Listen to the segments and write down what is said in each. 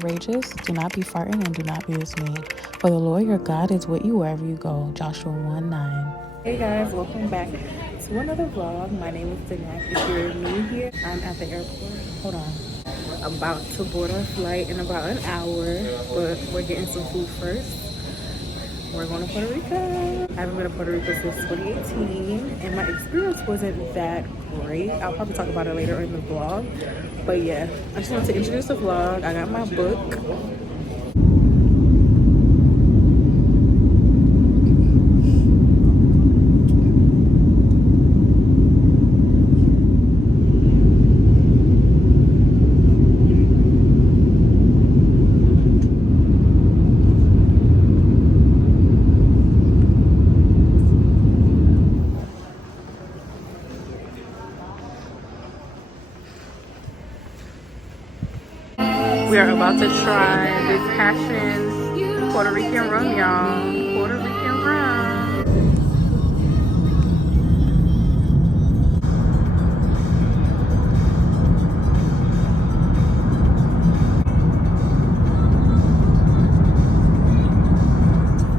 courageous, do not be frightened, and do not be dismayed. For the Lord your God is with you wherever you go. Joshua 1:9. Hey guys, welcome back to another vlog. My name is Danack. If you're new here, I'm at the airport. Hold on. I'm about to board our flight in about an hour, but we're getting some food first. We're going to Puerto Rico. I haven't been to Puerto Rico since 2018, and my experience wasn't that great. I'll probably talk about it later in the vlog. But yeah, I just wanted to introduce the vlog. I got my book. We are about to try this passion Puerto Rican rum, y'all. Puerto Rican rum.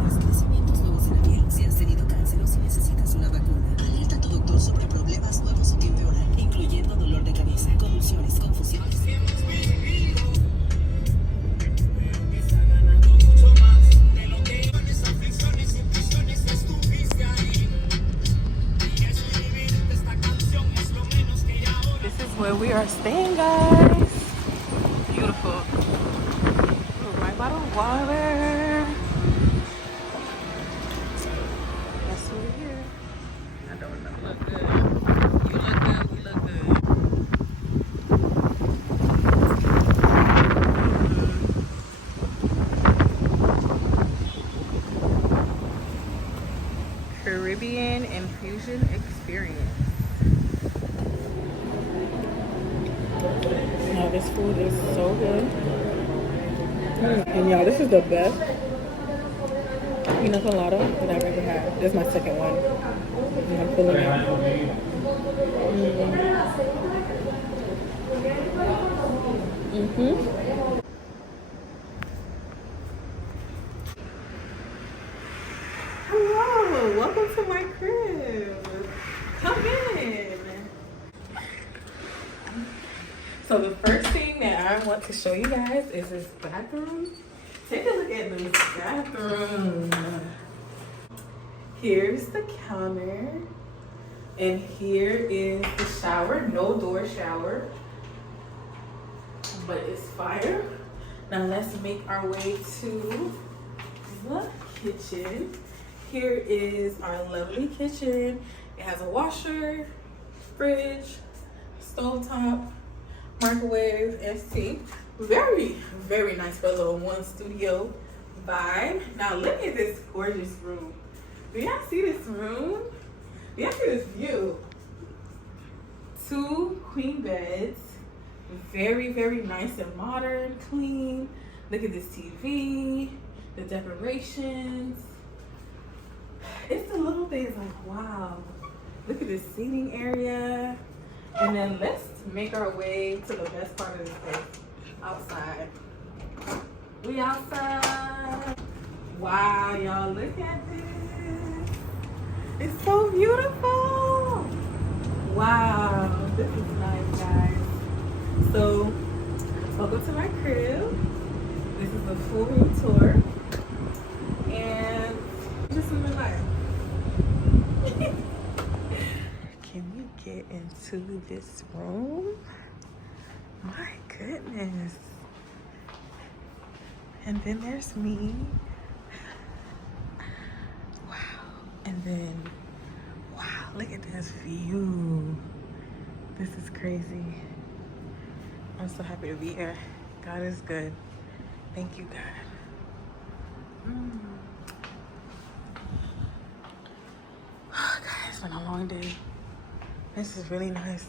Los crecimientos nuevos en la piel. Si has tenido cáncer o si necesitas una vacuna, alerta a tu doctor sobre problemas nuevos o que empeoran, incluyendo dolor de cabeza, convulsiones, confusiones. This is where we are staying, guys. Beautiful. We're right by the water. That's who we're here. I don't know. Look good. You look good. We look good. Caribbean infusion experience. Now this food is so good. And y'all, this is the best pina colada that I've ever had. This is my second one. And I'm feeling it. Hello, welcome to my crib. Come in. So the first thing that I want to show you guys is this bathroom. Take a look at this bathroom. Here's the counter. And here is the shower. No door shower. But it's fire. Now let's make our way to the kitchen. Here is our lovely kitchen. It has a washer, fridge, stovetop, microwave, and sink. Very, very nice for a little one studio vibe. Now look at this gorgeous room. Do y'all see this room? Do y'all see this view? 2 queen beds. Very, very nice and modern, clean. Look at this TV, the decorations. It's the little things like, wow. Look at this seating area. And then let's make our way to the best part of this place, outside. We outside. Wow, y'all, look at this. It's so beautiful. Wow, this is nice, guys. So, welcome to my crib. This is the full room tour. And just in my life. Can we get into this room? My goodness. And then there's me. Wow. And then, wow, look at this view. This is crazy. I'm so happy to be here. God is good. Thank you, God. Oh, God, it's been a long day. This is really nice.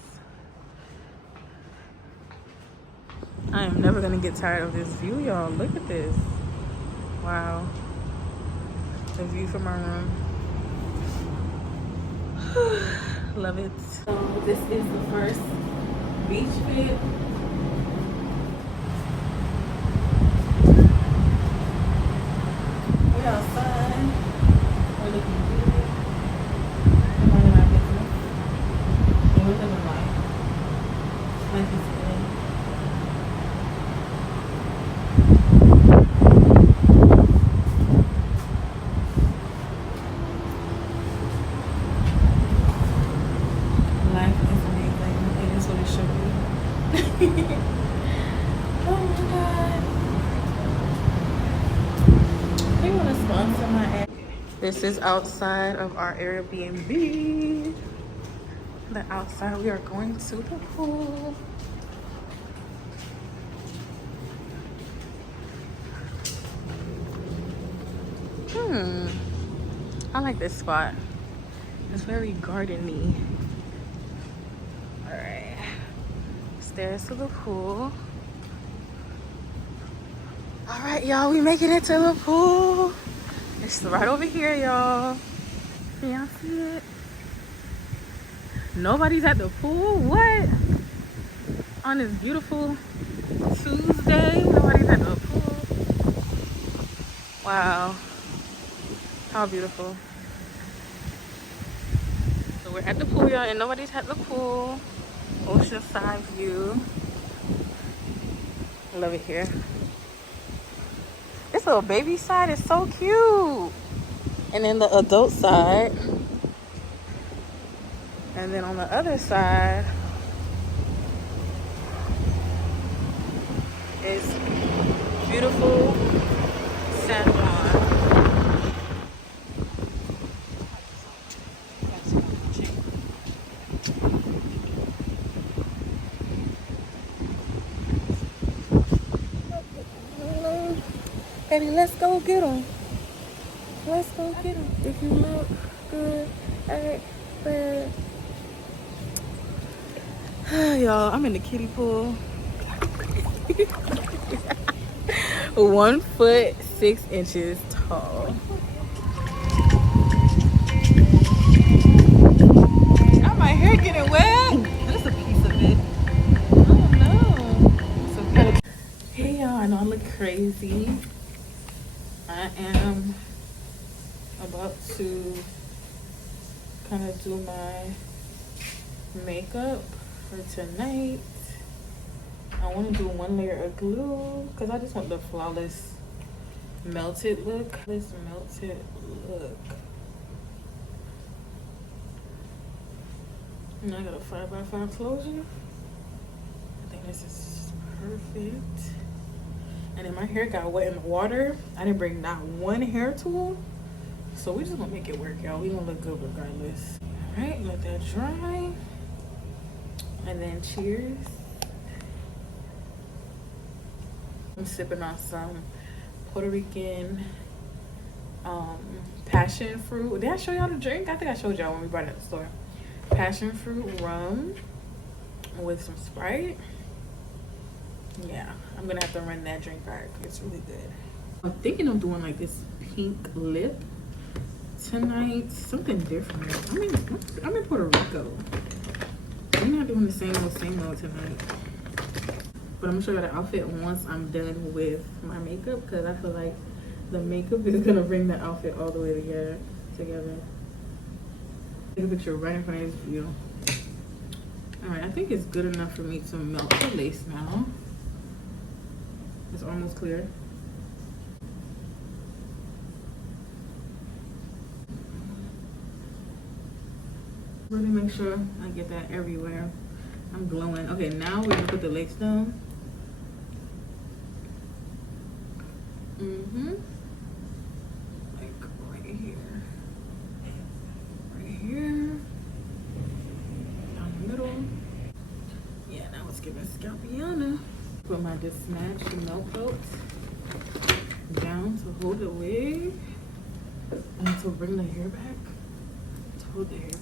I am never gonna get tired of this view, y'all. Look at this. Wow. The view from our room. Love it. So this is the first beach fit. Oh my god. They want to sponsor my ass. This is outside of our Airbnb. The outside, we are going to the pool. I like this spot. It's very gardeny. All right, stairs to the pool. All right, y'all, we making it to the pool. It's right over here, y'all. Can y'all see it? Nobody's at the pool. What? On this beautiful Tuesday, nobody's at the pool. Wow. How beautiful. So we're at the pool, y'all, and nobody's at the pool. Oceanside view. Love it here. This little baby side is so cute. And then the adult side. And then on the other side is beautiful San Juan. Baby, let's go get them. Let's go get them. If you look good at first. Y'all, I'm in the kiddie pool. 1 foot 6 inches tall. Got my hair getting wet. Just a piece of it. Oh no. It's okay. Hey y'all, I know I look crazy. I am about to kind of do my makeup for tonight. I want to do 1 layer of glue because I just want the flawless melted look. This melted look. And I got a 5x5 closure. I think this is perfect. And then my hair got wet in the water. I didn't bring not one hair tool. So we just gonna make it work, y'all. We gonna look good regardless. All right, let that dry. And then cheers. I'm sipping on some Puerto Rican passion fruit. Did I show y'all the drink? I think I showed y'all when we brought it at the store. Passion fruit rum with some Sprite. Yeah, I'm gonna have to run that drink back. It's really good. I'm thinking of doing like this pink lip tonight. Something different. I'm in Puerto Rico. I'm not doing the same old tonight. But I'm gonna show you the outfit once I'm done with my makeup because I feel like the makeup is gonna bring the outfit all the way together. Take a picture right in front of this view. Alright, I think it's good enough for me to melt the lace now. It's almost clear. Really make sure I get that everywhere. I'm glowing. Okay, now we're gonna put the lace down. Like right here. Right here. Down the middle. Yeah, now it's giving Scalpiana. Put my Dismatch milk belt down to hold the wig and to bring the hair back. To hold the hair back.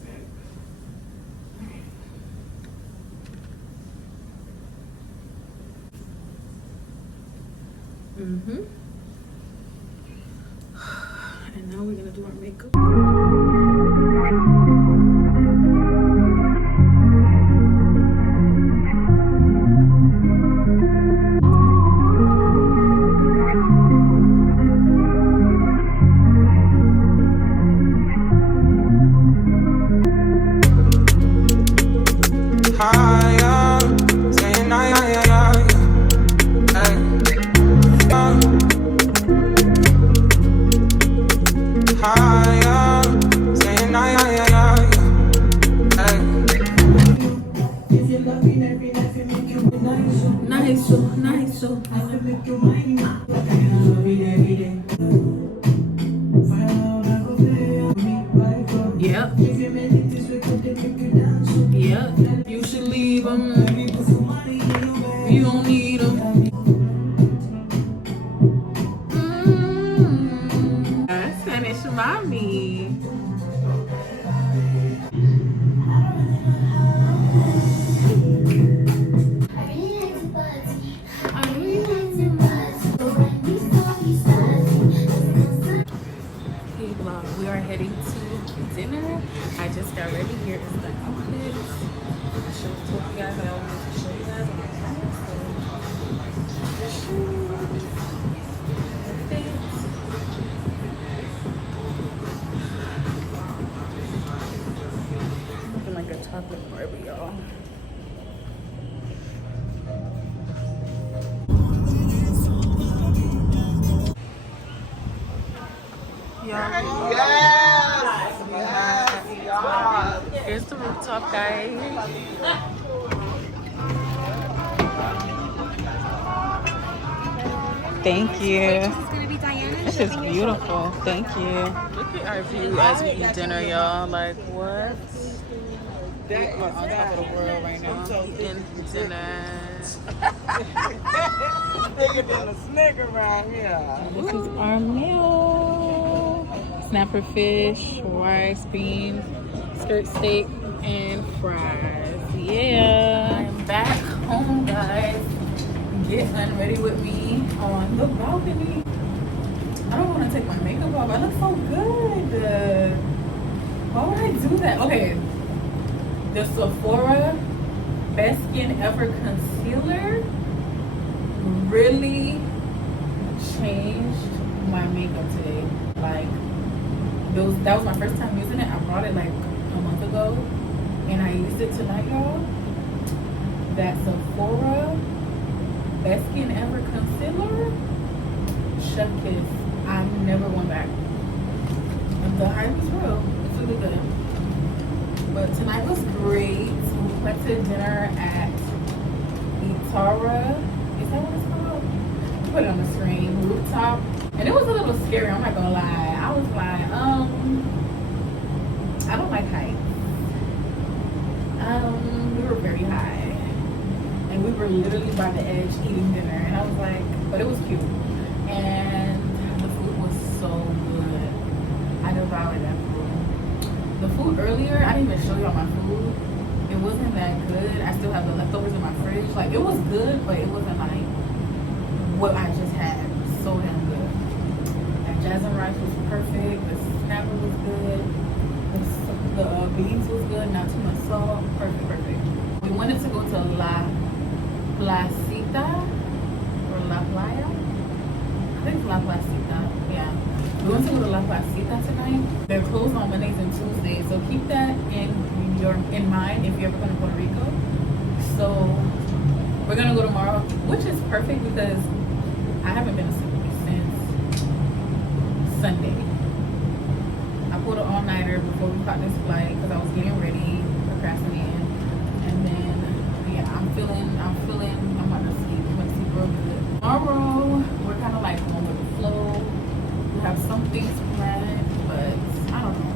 And now we're gonna do our makeup. nice, so nice, so yep. Yep. You should leave them. You don't need them. Spanish mommy. Hey vlog, we are heading to dinner. I just got ready. Here is the outfit. I should have told you guys I always want to show you guys on my phone. So looking like a chocolate Barbie, y'all. Here's the rooftop, guys. Thank you. This is beautiful. Thank you. Look at our view as we eat dinner, y'all. Like, what? We're on top of the world right now. Eating dinner. Bigger than a Snicker right here. This is our meal. Snapper fish, rice, beans, skirt steak, and fries. Yeah. I'm back home, guys. Getting ready with me on the balcony. I don't want to take my makeup off. I look so good. Why would I do that? Okay. The Sephora Best Skin Ever Concealer really changed my makeup today. Like, that was my first time using it. I bought it like a month ago and I used it tonight, y'all. That Sephora Best Skin Ever Concealer, chef kiss. I'm never going back. And the hype is real. It's really good. But tonight was great. We went to dinner at Itara. Is that what it's called? Put it on the screen. Rooftop. And it was a little scary, I'm not gonna lie. I was like, I don't like heights. We were very high. And we were literally by the edge eating dinner. And I was like, but it was cute. And the food was so good. I devoured that food. The food earlier, I didn't even show y'all my food. It wasn't that good. I still have the leftovers in my fridge. Like, it was good, but it wasn't like what I just had. So damn good. That jasmine rice was perfect. The snapper was good. The beans was good. Not too much salt. Perfect. We wanted to go to La Placita or La Playa. I think it's La Placita. Yeah. We want to go to La Placita tonight. They're closed on Mondays and Tuesdays, so keep that in mind if you're ever going to Puerto Rico. So we're gonna go tomorrow, which is perfect because I haven't been to sleep since Sunday. I pulled an all-nighter before we caught this flight because I was getting ready, procrastinating, and then yeah, I'm about to sleep. I'm gonna sleep real good. Tomorrow we're kind of like going with the flow. We have some things planned, but I don't know.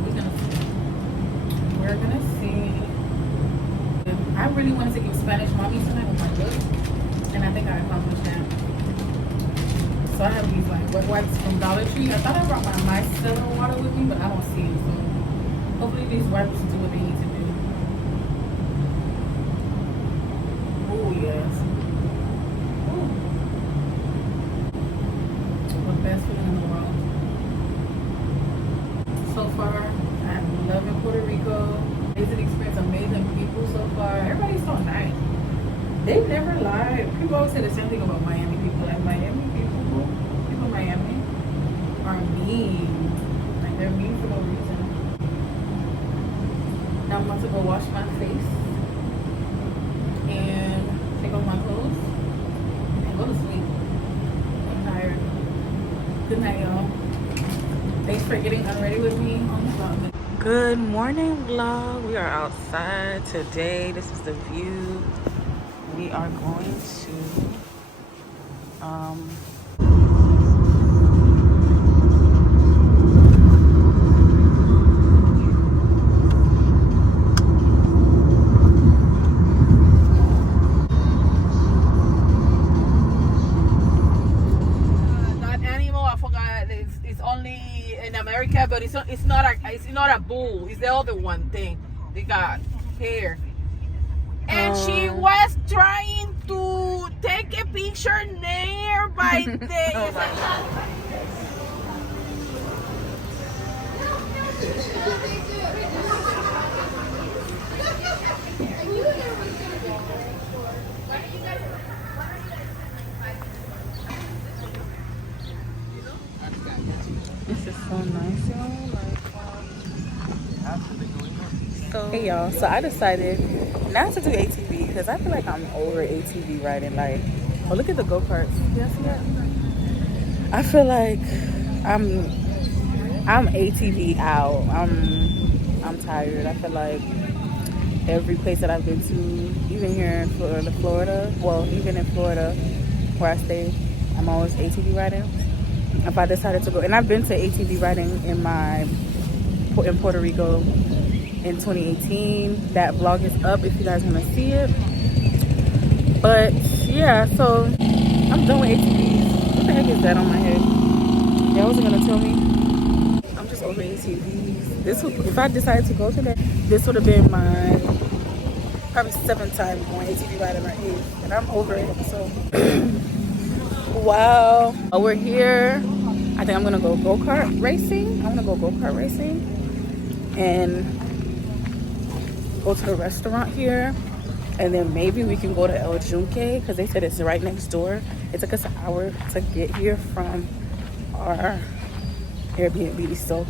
We're gonna see. I really wanted to give Spanish mommy tonight with my look, and I think I accomplished that. So I have these like wet wipes from Dollar Tree. I thought I brought my micellar water with me, but I don't see it. So hopefully these wipes do what they need to do. Oh yes. Ooh. The best feeling in the world. So far, I'm loving Puerto Rico. Amazing experience, amazing people so far. Everybody's so nice. They've never lied. People always say the same thing about Miami people. Like Miami people in Miami are mean. Like they're mean for no reason. Now I'm about to go wash my face and take off my clothes and go to sleep. I'm tired. Good night, y'all. Thanks for getting unready with me on the vlog. Good morning, vlog. We are outside today. This is the view. We are going to that animal, I forgot. It's only in America, but it's not a bull. It's the other one thing. They got hair. And she was trying to take a picture nearby there. This is so nice, y'all. Hey y'all, so I decided not to do ATV because I feel like I'm over ATV riding. Like, oh, look at the go-karts. You guys see that? I feel like I'm ATV out. I'm tired. I feel like every place that I've been to, even here in Florida, well, even in Florida where I stay, I'm always ATV riding. If I decided to go, and I've been to ATV riding in Puerto Rico in 2018. That vlog is up if you guys want to see it. But yeah, so I'm done with ATVs. What the heck is that on my head? Y'all wasn't gonna tell me. I'm just over ATVs. If I decided to go to that, this would have been my probably 7th time going ATV riding, or 8th, and I'm over it. So wow, we're here. I think I'm gonna go go-kart racing. I want to go go-kart racing and go to the restaurant here, and then maybe we can go to El Junque because they said it's right next door. It took us an hour to get here from our Airbnb, so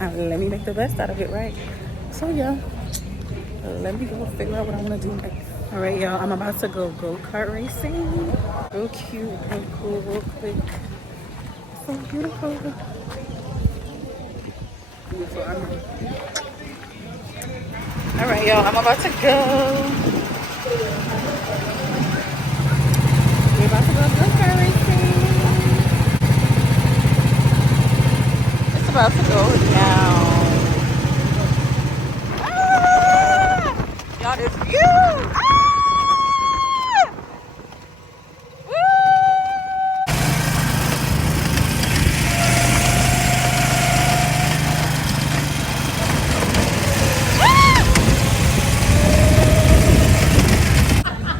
let me make the best out of it, right? So yeah, let me go figure out what I want to do next. All right, y'all, I'm about to go go-kart racing. Real cute and cool, real quick. So beautiful. All right, y'all, I'm about to go. We're about to go go-kart racing. It's about to go down. Ah! Y'all, this view. Ah!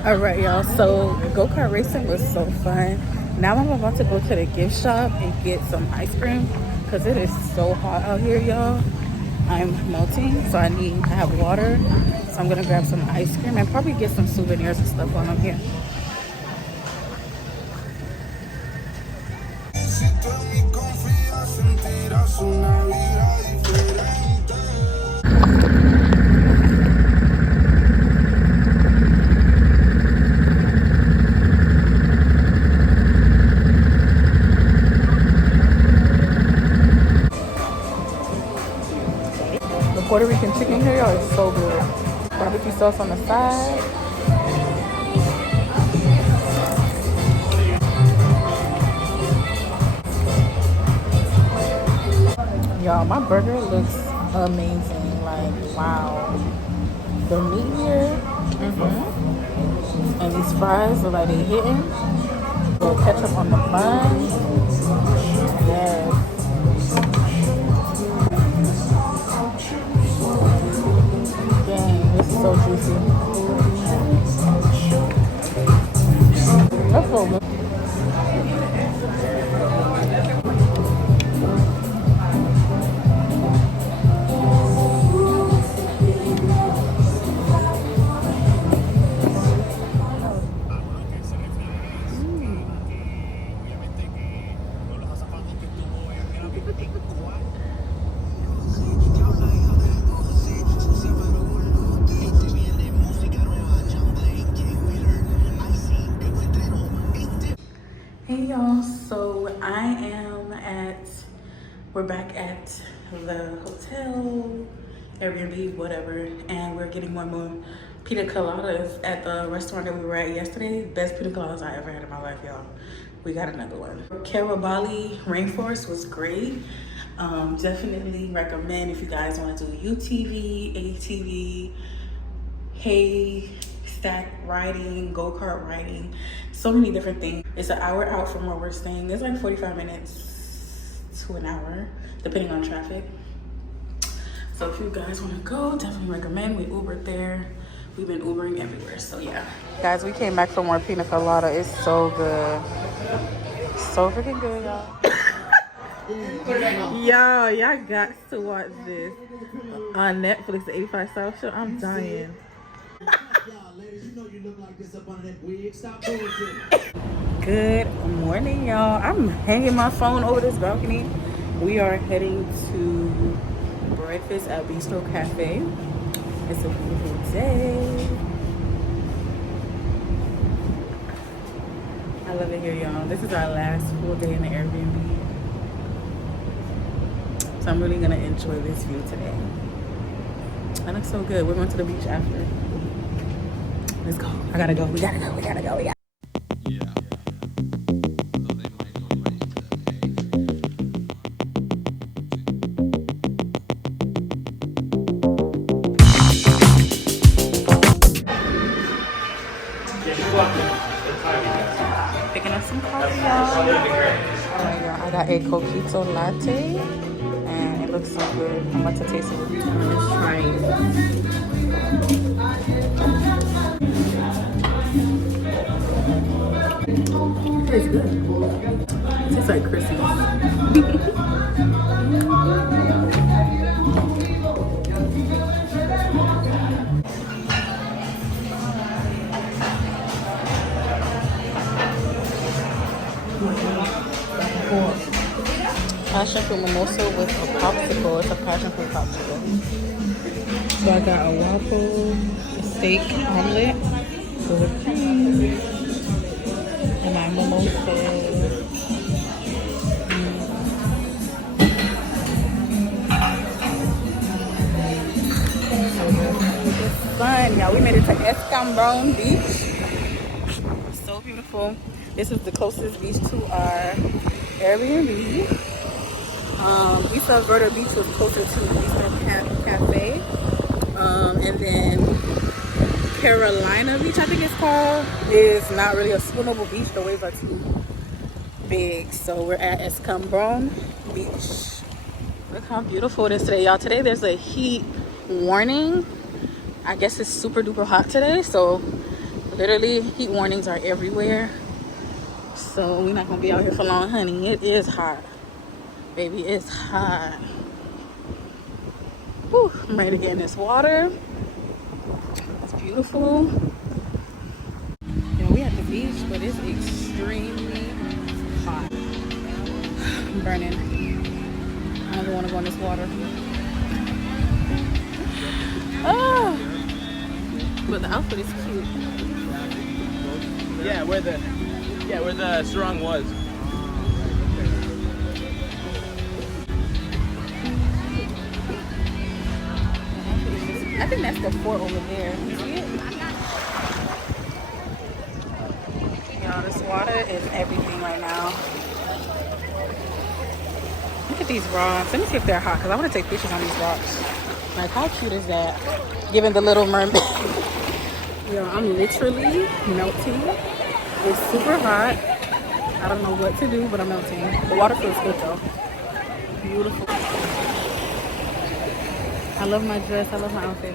All right, y'all, so go-kart racing was so fun. Now I'm about to go to the gift shop and get some ice cream because it is so hot out here, y'all. I'm melting, so I have water. So I'm gonna grab some ice cream and probably get some souvenirs and stuff while I'm here. Puerto Rican chicken here, y'all, is so good. Barbecue sauce on the side. Y'all, my burger looks amazing. Like, wow. The meat here, and these fries look like they hitting. A little ketchup on the bun. Yes. This is so juicy. That's so good. Hey y'all, so we're back at the hotel, Airbnb, whatever, and we're getting more pina coladas at the restaurant that we were at yesterday. Best pina coladas I ever had in my life, y'all. We got another one. Carabali Rainforest was great. Definitely recommend if you guys want to do UTV, ATV, hay, stack riding, go-kart riding, so many different things. It's an hour out from where we're staying. It's like 45 minutes to an hour, depending on traffic. So if you guys want to go, definitely recommend. We Ubered there. We've been Ubering everywhere, so yeah. Guys, we came back for more pina colada. It's so good. So freaking good, y'all. Yo, y'all got to watch this on Netflix, the 85 South Show. I'm dying. Good morning, y'all. I'm hanging my phone over this balcony. We are heading to breakfast at Bistro Cafe. It's a beautiful day. I love it here, y'all. This is our last full day in the Airbnb. So I'm really gonna enjoy this view today. It looks so good. We're going to the beach after. Let's go. I gotta go. We gotta go. We gotta go. We gotta go. Picking up some coffee, y'all. Alright, y'all. I got a coquito latte, and it looks so good. I'm about to taste it with you. I'm just trying. It tastes good. It tastes like Christmas. Passion fruit mimosa with a popsicle. It's a passion fruit popsicle. So I got a waffle, a steak omelet with cream, and my mimosa. Fun, y'all. We made it to Escambron Beach. So beautiful. This is the closest beach to our Airbnb. Isla Verde Beach was closer to Bistro Cafe. And then Carolina Beach, I think it's called, is not really a swimmable beach. The waves are too big. So we're at Escambron Beach. Look how beautiful it is today, y'all. Today there's a heat warning. I guess it's super duper hot today. So literally heat warnings are everywhere. So we're not gonna be out here for long, honey. It is hot. Baby, it's hot. Whew, I'm ready to get in this water. It's beautiful. Yeah, we at the beach, but it's extremely hot. I'm burning. I don't want to go in this water. Oh, but the outfit is cute. Yeah, where the sarong was. I think that's the fort over there. You see it? Y'all, this water is everything right now. Look at these rocks. Let me see if they're hot, because I want to take pictures on these rocks. Like, how cute is that? Given the Little Mermaid. Yo, I'm literally melting. It's super hot. I don't know what to do, but I'm melting. The water feels good though. Beautiful. I love my dress. I love my outfit.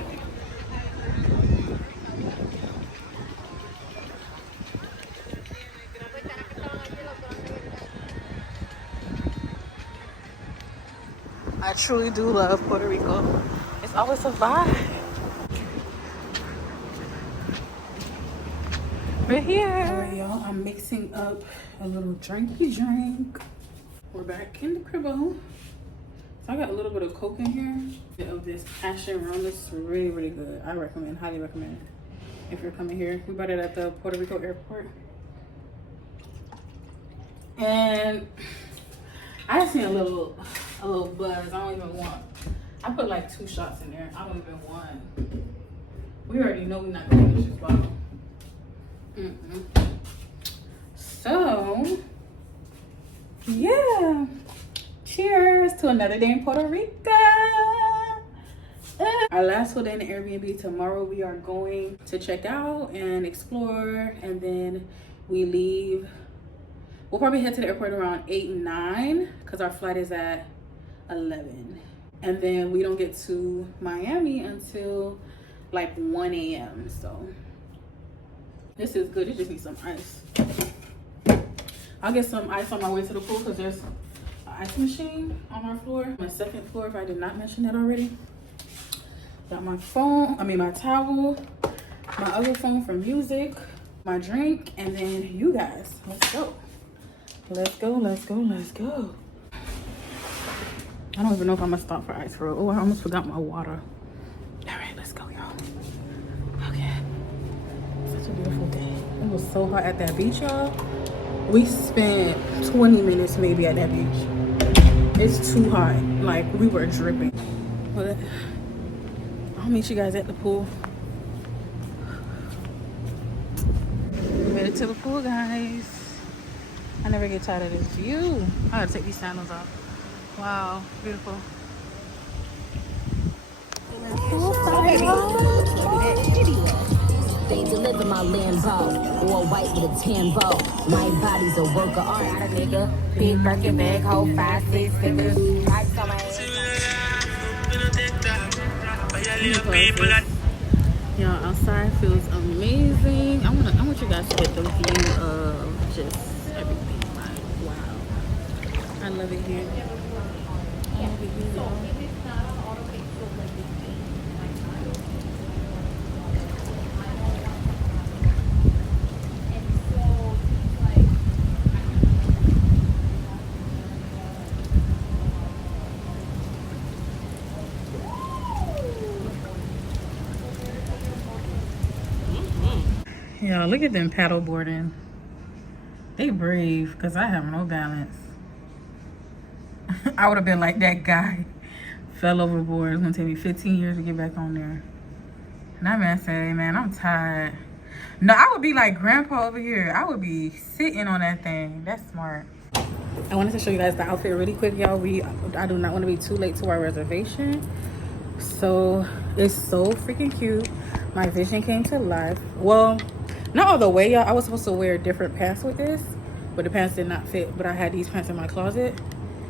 I truly do love Puerto Rico. It's always a vibe. We're here. Alright, y'all. I'm mixing up a little drinky drink. We're back in the cribbo. So I got a little bit of Coke in here. Of this passion rum. It's really, really good. I recommend, highly recommend. If you're coming here, we bought it at the Puerto Rico airport. And I just seen a little buzz. I don't even want. I put like 2 shots in there. I don't even want We already know we're not gonna finish this bottle. So, yeah. Cheers to another day in Puerto Rico. Our last full day in the Airbnb. Tomorrow we are going to check out and explore, and then we leave. We'll probably head to the airport around 8, 9 because our flight is at 11. And then we don't get to Miami until like 1 a.m. So this is good. It just needs some ice. I'll get some ice on my way to the pool because there's an ice machine on our floor. My second floor, if I did not mention that already. Got my phone, my towel, my other phone for music, my drink, and then you guys. Let's go. Let's go, let's go, let's go. I don't even know if I'm gonna stop for ice for real. Oh, I almost forgot my water. All right, let's go, y'all. Okay. Such a beautiful day. It was so hot at that beach, y'all. We spent 20 minutes maybe at that beach. It's too hot. Like, we were dripping. But I'll meet you guys at the pool. We made it to the pool, guys. I never get tired of this view. I gotta take these sandals off. Wow, beautiful. They deliver my Lambo, or white with a tan bow. My body's a work of art, not a nigga. Big Birkin bag, hold 5, 6 figures. Ice on my ass. Y'all, outside feels amazing. I want you guys to get the view of just everything. Like, wow. I love it here. I love it here, y'all. Y'all, look at them paddle boarding. They brave, because I have no balance. I would have been like that guy. Fell overboard. It's going to take me 15 years to get back on there. And that man said, hey, man, I'm tired. No, I would be like grandpa over here. I would be sitting on that thing. That's smart. I wanted to show you guys the outfit really quick, y'all. I do not want to be too late to our reservation. So, it's so freaking cute. My vision came to life. Well, not all the way, y'all. I was supposed to wear different pants with this, but the pants did not fit. But I had these pants in my closet,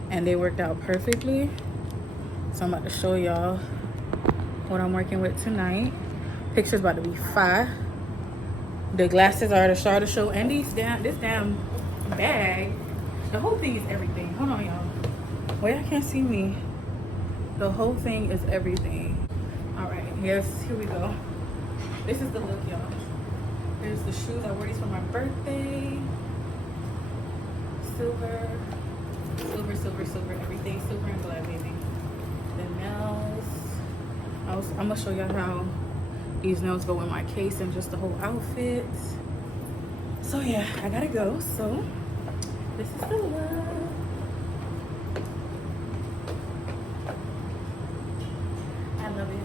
and they worked out perfectly. So I'm about to show y'all what I'm working with tonight. Picture's about to be fire. The glasses are the star to show, and this damn bag. The whole thing is everything. Hold on, y'all. Well, y'all can't see me. The whole thing is everything. All right, here we go. This is the look, y'all. There's the shoes. I wore these for my birthday. Silver, silver, silver, silver, everything silver and black, baby. The nails. I'm gonna show y'all how these nails go in my case and just the whole outfit. So yeah, I gotta go. So this is the look. I love it.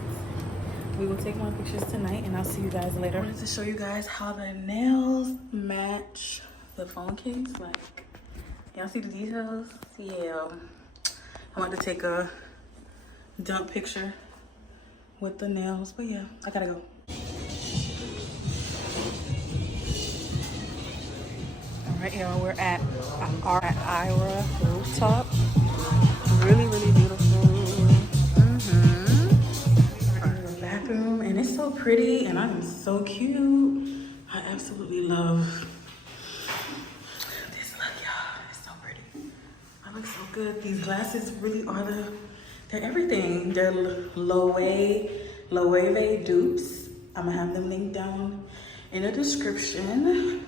We will take more pictures tonight, and I'll see you guys later. I wanted to show you guys how the nails match the phone case. Like, y'all see the details? Yeah. I want to take a dump picture with the nails, but yeah, I gotta go. All right, y'all, we're at our Ira rooftop. Really, really beautiful. Bathroom, and it's so pretty, and I am so cute. I absolutely love this look, y'all. It's so pretty. I look so good. These glasses really are they're everything. They're Loewe dupes. I'm gonna have them linked down in the description.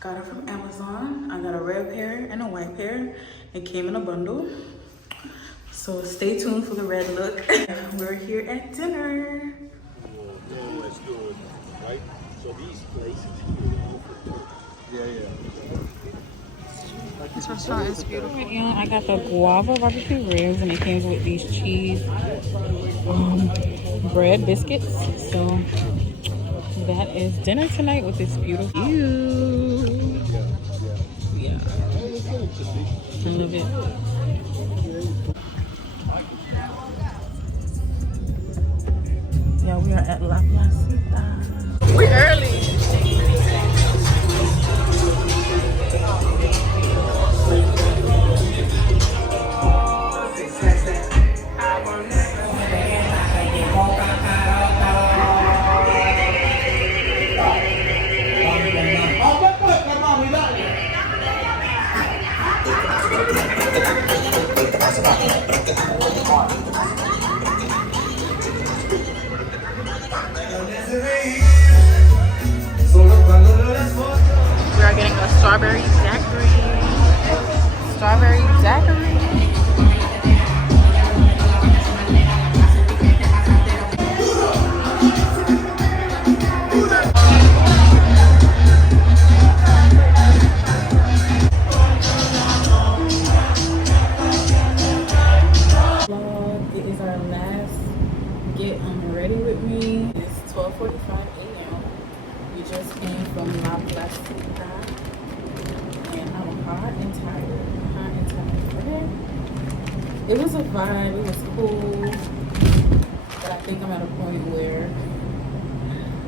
Got it from Amazon. I got a red pair and a white pair. It came in a bundle. So stay tuned for the red look. We're here at dinner. Oh, that's good, right? So these places here. This restaurant is beautiful. Yeah, I got the guava barbecue ribs, and it came with these cheese bread biscuits. So that is dinner tonight with this beautiful view. Yeah. I love it. Yeah, we are at La Placita. We're early. We are getting a strawberry daiquiri. Strawberry daiquiri. It is our last get ready with me. It's 12:45 a.m. We just came from La Placita and I'm hot and tired. Okay? It was a vibe, it was cool, but I think I'm at a point where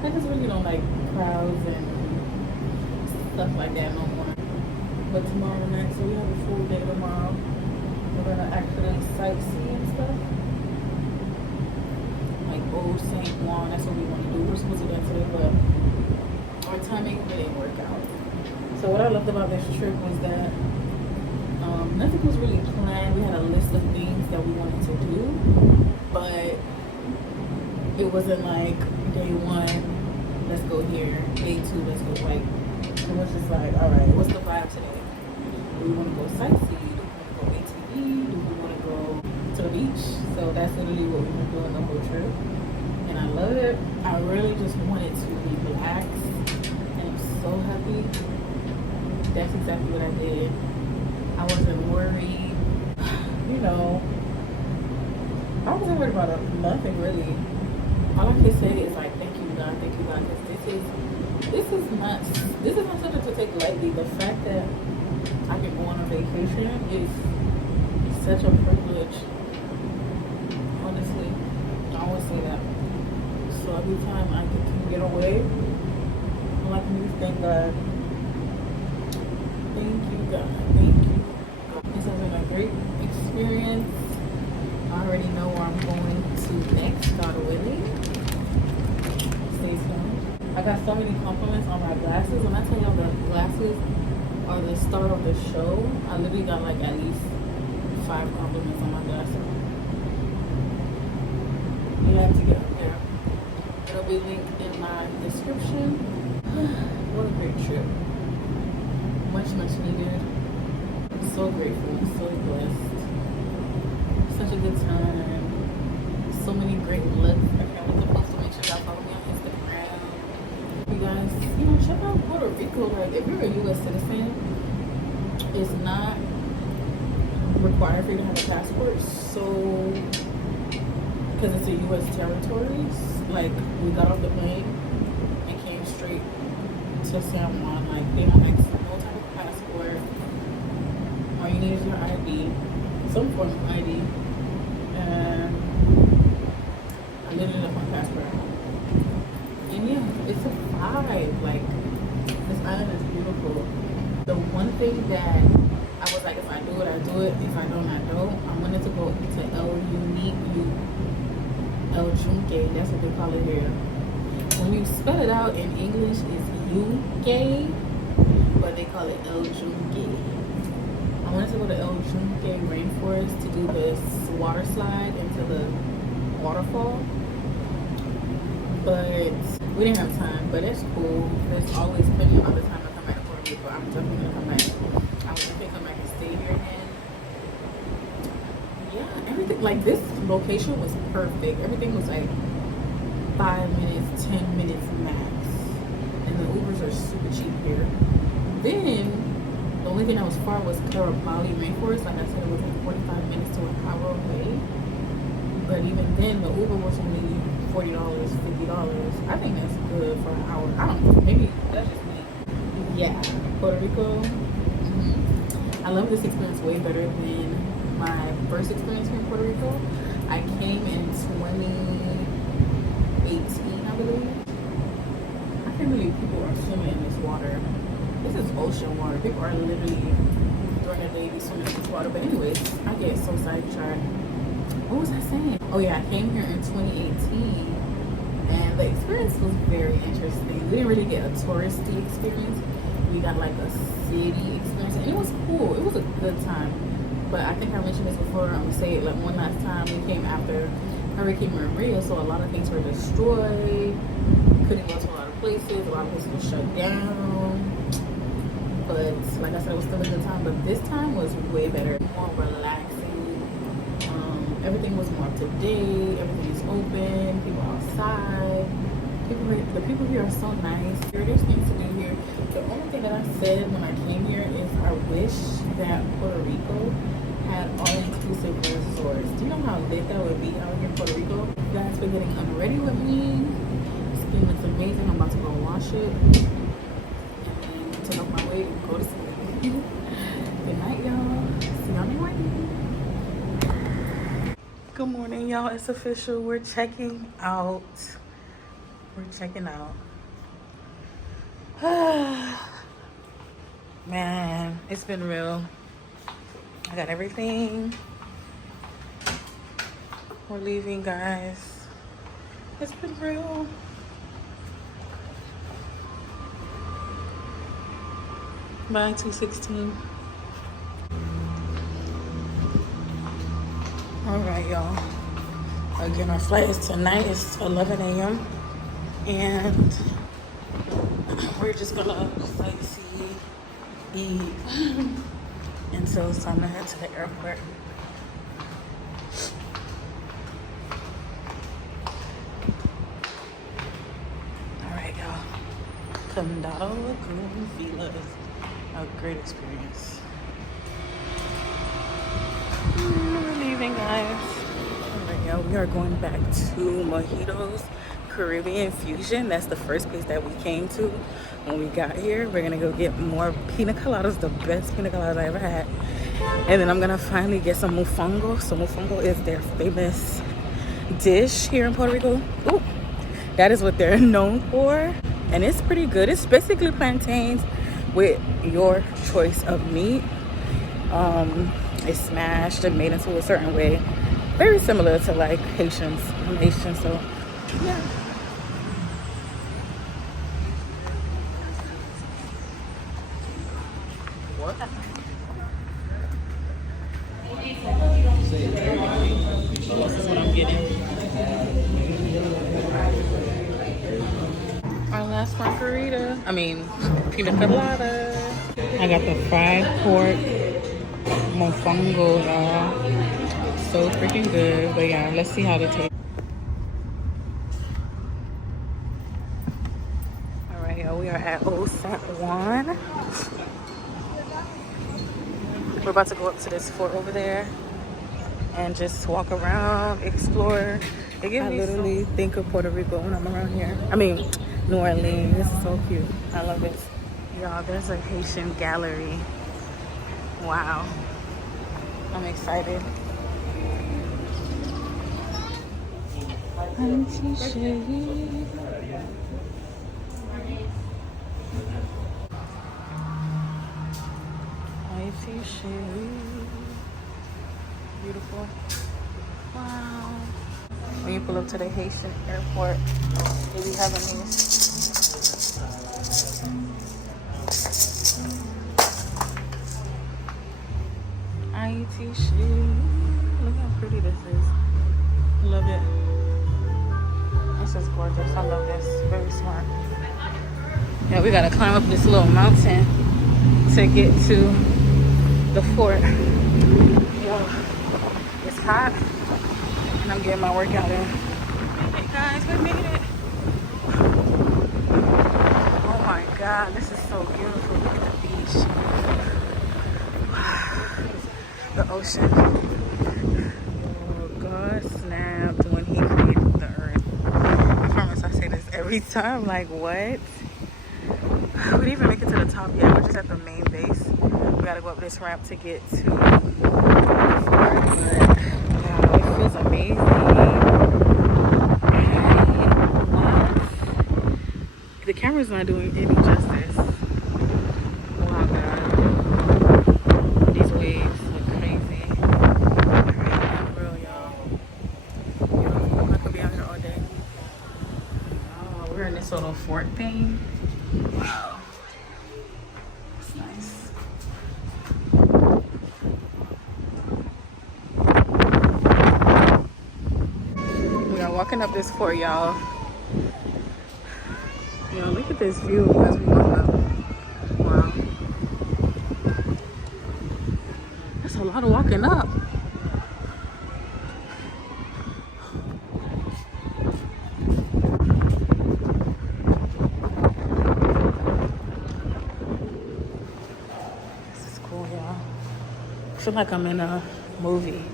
I just really don't like crowds and stuff like that no more. But tomorrow night, so we have a full day tomorrow. We're gonna actually sightsee and stuff. Like Old St. Juan, that's what we want to do. We're supposed to do that today, but our timing didn't work out. So what I loved about this trip was that nothing was really planned. We had a list of things that we wanted to do, but it wasn't like day one, let's go here, day two, let's go. Like, it was just like, all right, what's the vibe today? Do we want to go sightsee? Do we want to go ATV? Do we want to go to the beach? So that's literally what we've been doing the whole trip, and I love it. I really just wanted to relax, and I'm so happy. That's exactly what I did. I wasn't worried, you know. I wasn't worried about nothing really. All I can say is like, thank you God, because this is not something to take lightly. The fact that I can go on a vacation is such a privilege. Honestly, I always say that. So every time I can get away, all I can do is thank God. Thank you God, thank you. This has been a great experience. I already know where I'm going to next, God willing. Stay tuned. I got so many compliments on my glasses. When I tell y'all the glasses are the start of the show, I literally got like at least 5 compliments on my glasses. You have to get up there. It'll be linked in my description. What a great trip. Much needed. So grateful, so blessed. Such a good time. So many great looks. I can't wait to post them. Make sure y'all follow me on Instagram. You guys, check out Puerto Rico. Like, if you're a U.S. citizen, it's not required for you to have a passport. So, because it's a U.S. territory, like, we got off the plane and came straight to San Juan. Like, they don't ask no type of passport. All you need is your ID, some form of ID, and I literally left my passport. And yeah, it's a vibe. Like, this island is beautiful. The one thing that I was like, if I do it, I do it. If I don't, I don't. I wanted to go to El Junque. That's what they call it here. When you spell it out in English, it's UK, but they call it El Junque. I wanted to go to El Junque Rainforest to do this water slide into the waterfall, but we didn't have time. But it's cool. There's always plenty of other time to come back to Puerto Rico. I'm definitely gonna come back. I was definitely come back and stay here again. Yeah, everything, like, this location was perfect. Everything was like 5 minutes, 10 minutes max, and the Ubers are super cheap here. Then the only thing that was far was Carabali Rainforest. Like I said, it was like 45 minutes to an hour away. But even then, the Uber was only $40, $50. I think that's good for an hour. I don't know. Maybe that's just me. Yeah, Puerto Rico. I love this experience way better than my first experience here in Puerto Rico. I came in 2018, I believe. I can't believe people are swimming in this water. This is ocean water. People are literally during the day swimming in this water. But anyways, I get so sidetracked. What was I saying? Oh yeah, I came here in 2018 and the experience was very interesting. We didn't really get a touristy experience. We got like a city experience and it was cool. It was a good time. But I think I mentioned this before. I'm gonna say it like one last time. We came after Hurricane Maria, so a lot of things were destroyed. Couldn't go to a lot of places. A lot of places were shut down. But like I said, it was still a good time. But this time was way better, more relaxing. Everything was more up to date. Everything is open. People outside. The people here are so nice. There's things to do here. The only thing that I said when I came here is I wish that Puerto Rico had all-inclusive resorts. Do you know how lit that would be out here in Puerto Rico? You guys been getting unready with me. Skin looks amazing. I'm about to go wash it and then take off my wig and go to sleep. Good night, y'all. See y'all in the morning. Good morning, y'all. It's official. We're checking out. Man, it's been real. I got everything. We're leaving, guys. It's been real. Bye, 216. All right, y'all. Again, our flight is tonight. It's 11 a.m. And we're just gonna sightsee, eat until it's time to head to the airport. All right, y'all. Condado Lagoon Villa is a great experience. We're leaving, guys. All right, y'all. We are going back to Mojitos Caribbean Fusion. That's the first place that we came to when we got here. We're gonna go get more pina coladas, the best pina coladas I ever had. And then I'm gonna finally get some mofongo. So mofongo is their famous dish here in Puerto Rico. Ooh, that is what they're known for. And it's pretty good. It's basically plantains with your choice of meat. It's smashed and made into a certain way. Very similar to like Haitian, so yeah. What? This is what I'm getting. Our last margarita. I mean, pina colada. I got the fried pork mofongo, y'all. So freaking good. But yeah, let's see how they taste. All right, y'all. We are at Old San Juan. We're about to go up to this fort over there and just walk around, explore. I literally think of Puerto Rico when I'm around here. I mean, New Orleans. This is so cute. I love this. Y'all, there's a Haitian gallery. Wow. I'm excited. Beautiful. Wow. When you pull up to the Haitian airport, they be having these. IT shit. Look how pretty this is. Love it. This is gorgeous. I love this. Very smart. Yeah, we gotta climb up this little mountain to get to the fort. Yo, it's hot and I'm getting my workout in. Hey guys, we made it. Oh my god, this is so beautiful. Look at the beach. The ocean. Oh, God snapped when he created the earth. every time. Like, what? We didn't even make it to the top yet. We're just at the main base. We gotta go up this ramp to get to the fort. But wow, it feels amazing. The camera's not doing any justice. Wow, God. These waves look crazy. For real, y'all. I could be out here all day. Oh, we're in this little fort thing. Wow. It's nice. We are walking up this fort, y'all. Yo, look at this view as we walk up. Wow. That's a lot of walking up. This is cool, y'all. I feel like I'm in a movie.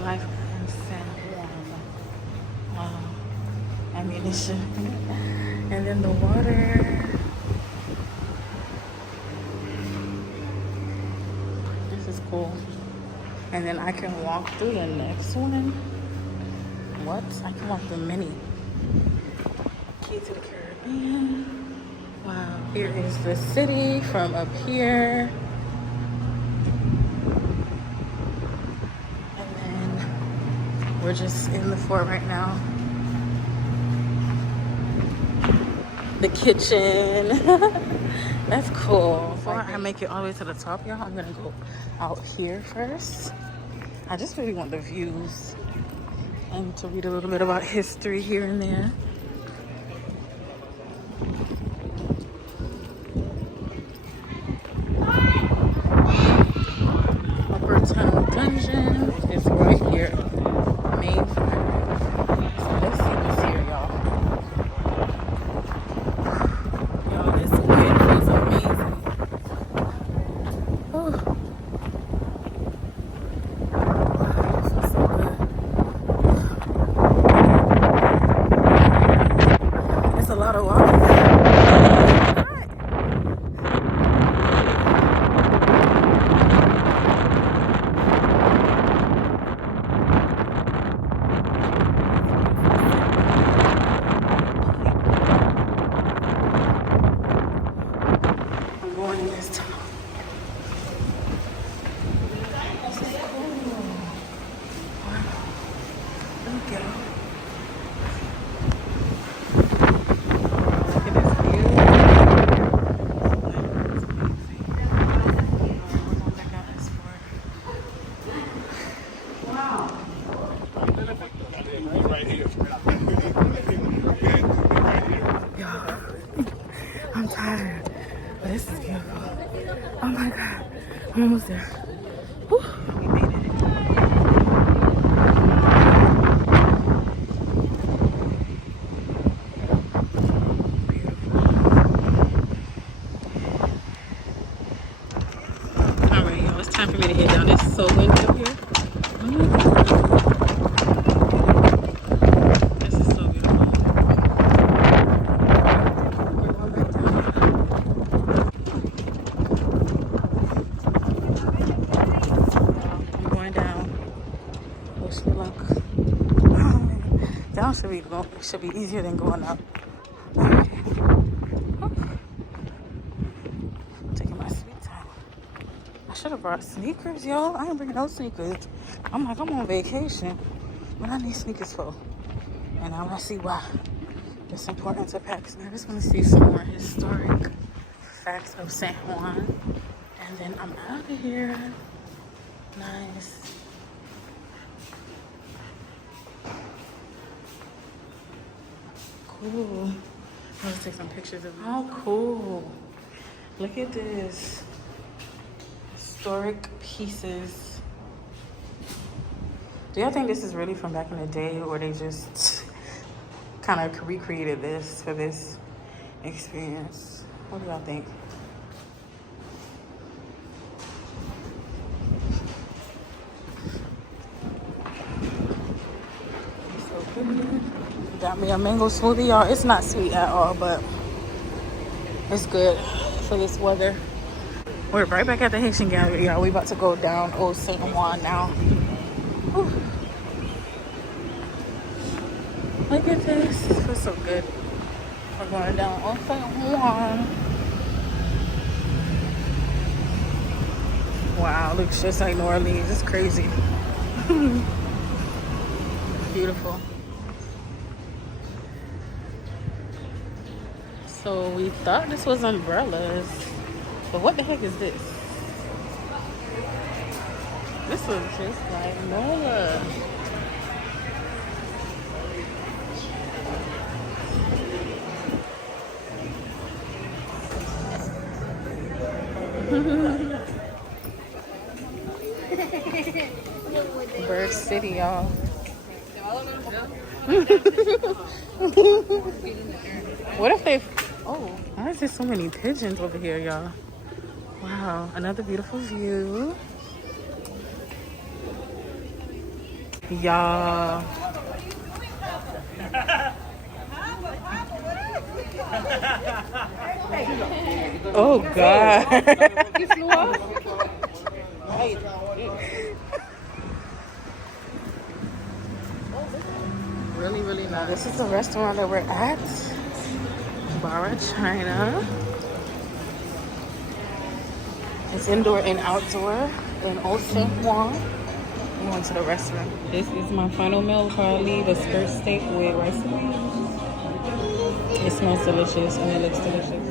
Life in San Juan. Wow. Ammunition. And then the water. This is cool. And then I can walk through the next one. What? I can walk the mini. Key to the Caribbean. Wow. Here is the city from up here. And then we're just in the fort right now. The kitchen. That's cool. Before I make it all the way to the top, y'all, I'm gonna go out here first. I just really want the views and to read a little bit about history here and there. Upper Town Dungeon is right here. Main fire. So let's see what's here, y'all. I'm tired, but this is beautiful. Oh my God, I'm almost there. Whew. We made it. All right, y'all, it's time for me to head down. It's so windy up here. This is so beautiful. We're going back down. I'm going down. Wish me luck. Down should be easier than going up. Okay. Taking my sweet time. I should have brought sneakers, yo. I ain't bringing no sneakers. I'm like, I'm on vacation. What I need sneakers for? And now I see why. It's important to pack. So I just want to see some more historic facts of San Juan. And then I'm out of here. Nice. Cool. Let's take some pictures of it. How cool. Look at this. Historic pieces. Do y'all think this is really from back in the day, or they just kind of recreated this for this experience? What do y'all think? So good. Got me a mango smoothie, y'all. It's not sweet at all, but it's good for this weather. We're right back at the Haitian Gallery, y'all. We about to go down Old St. Juan now. Whew. Look at this. This feels so good. We're going down Old St. Juan. Wow, looks just like New Orleans. It's crazy. Beautiful. So we thought this was umbrellas, but what the heck is this? This looks just like Nola. Bird City, y'all. What if they... Oh, why is there so many pigeons over here, y'all? Wow, another beautiful view. Y'all. Oh, God. You flew off? Really, really nice. This is the restaurant that we're at. Bar China. It's indoor and outdoor in Old St. Juan. I'm going to the restaurant. This is my final meal before I leave. A skirt steak with rice and beans. It smells delicious and it looks delicious.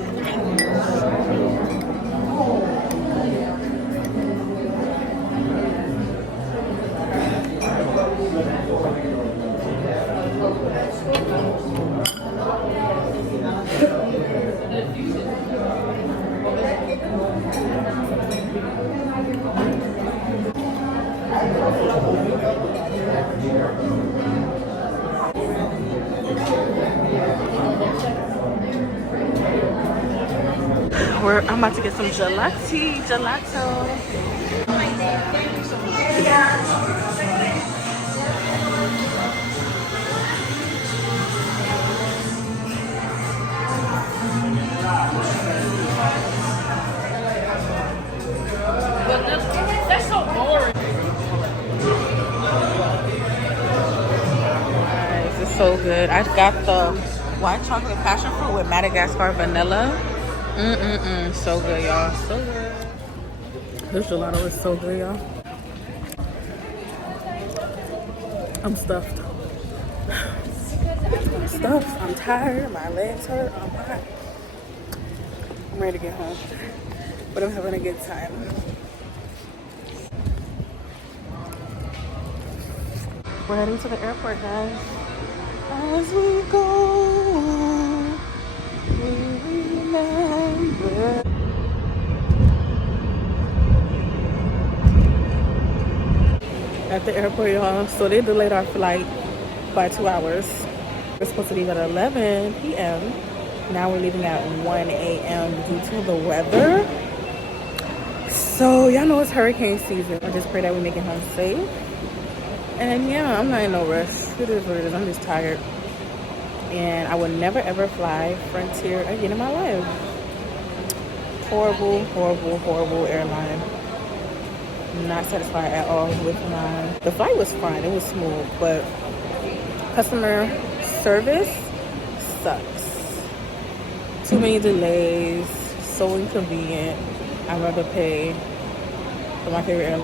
I'm about to get some gelato. That's so boring. Nice, it's so good. I got the white chocolate passion fruit with Madagascar vanilla. So good, y'all. So good. This gelato is so good, y'all. I'm stuffed. I'm tired. My legs hurt. I'm hot. I'm ready to get home. But I'm having a good time. We're heading to the airport, guys. As we go, we remember. At the airport, y'all. So they delayed our flight by 2 hours. We're supposed to leave at 11 p.m. Now we're leaving at 1 a.m. due to the weather. So y'all know it's hurricane season. I just pray that we make it home safe. And yeah, I'm not in no rush. It is what it is. I'm just tired. And I would never ever fly Frontier again in my life. Horrible, horrible, horrible airline. Not satisfied at all with mine. The flight was fine. It was smooth. But customer service sucks. Too many delays. So inconvenient. I'd rather pay for my favorite airline.